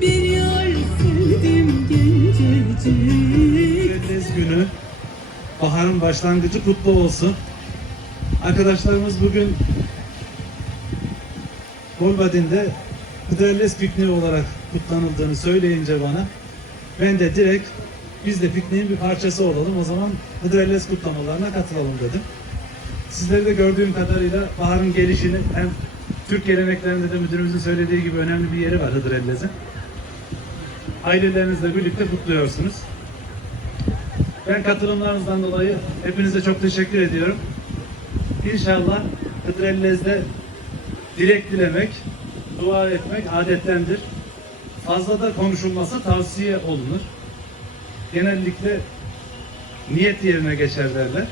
Bir günü. Baharın başlangıcı kutlu olsun. Arkadaşlarımız bugün Bolbadin'de Kıdırles pikniği olarak kutlanıldığını söyleyince bana ben de direkt biz de pikniğin bir parçası olalım o zaman Kıdırles kutlamalarına katılalım dedim. Sizleri de gördüğüm kadarıyla baharın gelişini hem Türk geleneklerinde de müdürümüzün söylediği gibi önemli bir yeri var Hıdrellez'in. Ailelerinizle birlikte kutluyorsunuz. Ben katılımlarınızdan dolayı hepinize çok teşekkür ediyorum. İnşallah Hıdrellez'de dilek dilemek, dua etmek adettendir. Fazla da konuşulması tavsiye olunur. Genellikle niyet yerine geçer derler.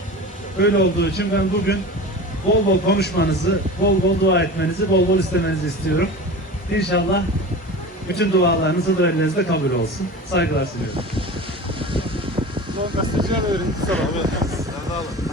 Öyle olduğu için ben bugün bol bol konuşmanızı, bol bol dua etmenizi, bol bol istemenizi istiyorum. İnşallah bütün dualarınız Hıdrellez'de kabul olsun. Saygılar sunuyorum. Son gazeteciler verin. Sonra. Nerede alın?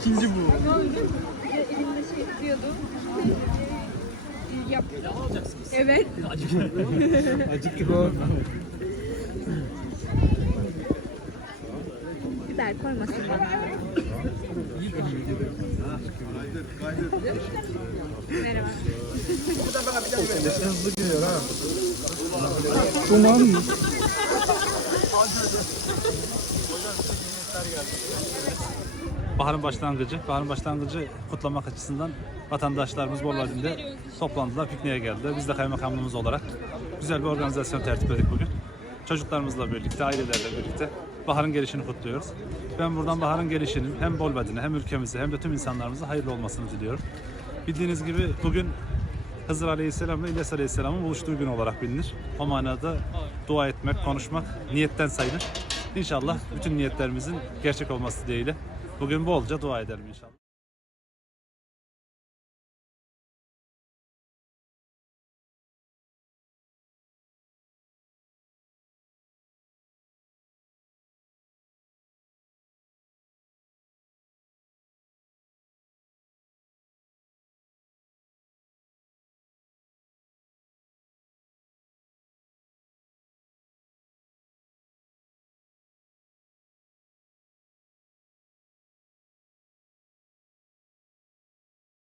İkinci bu. Elimde şey yapıyordum. Yap. Evet. Acık gibi o. Biber koymasın bana. Hızlı gidiyor ha. Duman mı? Baharın başlangıcı, baharın başlangıcı kutlamak açısından vatandaşlarımız Bolvadin'de toplandılar, pikniğe geldiler. Biz de kaymakamlığımız olarak güzel bir organizasyon tertip ettik bugün. Çocuklarımızla birlikte, ailelerle birlikte baharın gelişini kutluyoruz. Ben buradan baharın gelişinin hem Bolvadin'e hem ülkemize hem de tüm insanlarımıza hayırlı olmasını diliyorum. Bildiğiniz gibi bugün Hızır Aleyhisselam ve İlyas Aleyhisselam'ın buluştuğu gün olarak bilinir. O manada dua etmek, konuşmak niyetten sayılır. İnşallah bütün niyetlerimizin gerçek olması dileğiyle. Bugün bolca dua edelim inşallah.